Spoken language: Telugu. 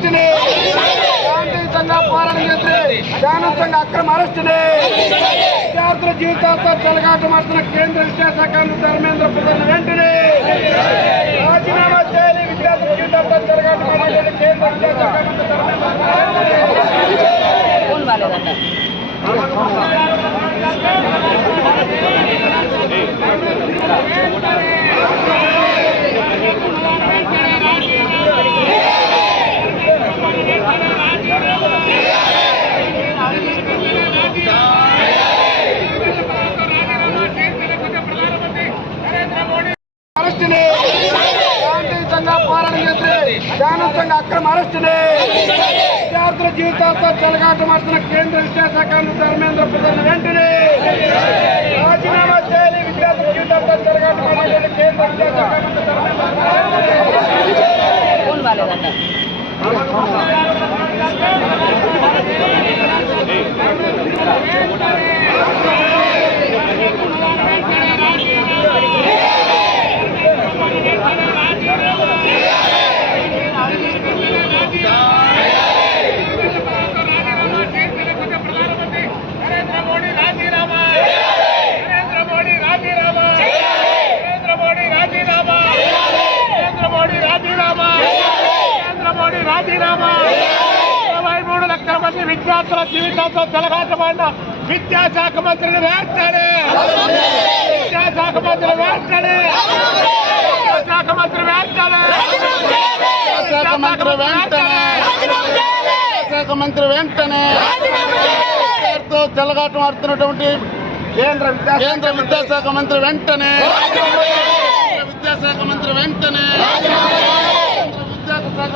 అరెస్టుని శాంతియుతంగా పోరాటం చేసి శాంతియుతంగా అక్రమ అరెస్టుని విద్యార్థుల జీవితాలతో చెలగాటమాడుతున్న కేంద్ర విద్యాశాఖ మంత్రి ధర్మేంద్ర ప్రధాన్ వెంటనే రాజీనామా చేయాలి. విద్యార్థుల జీవితాలతో చెలగాటమాడుతున్న కేంద్ర విద్యాశాఖ మంత్రి అరెస్టుని శాంతియుతంగా పోరాటం చేసి శాంతియుతంగా అక్రమ అరెస్టుని విద్యార్థుల జీవితాలతో చెలగాటమాడుతున్న కేంద్ర విద్యాశాఖ మంత్రి ధర్మేంద్ర ప్రధాన్ వెంటనే రాజీనామా చేయాలి. విద్యార్థుల జీవితాలతో చెలగాటమాడుతున్న కేంద్ర విద్యాశాఖ మంత్రి రాజీనామా 23 లక్షల మంది విద్యార్థుల జీవితాలతో చెలగాటమాడిన విద్యాశాఖ మంత్రిని వెంటనే విద్యాశాఖ మంత్రి వెంటనే విద్యాశాఖ మంత్రి వెంటనే విద్యాశాఖ మంత్రి వెంటనే విద్యాశాఖ మంత్రి వెంటనే విద్యార్థులతో చెలగాటమాడుతున్నటువంటి కేంద్ర విద్యాశాఖ మంత్రి వెంటనే విద్యాశాఖ మంత్రి వెంటనే విద్యాశాఖ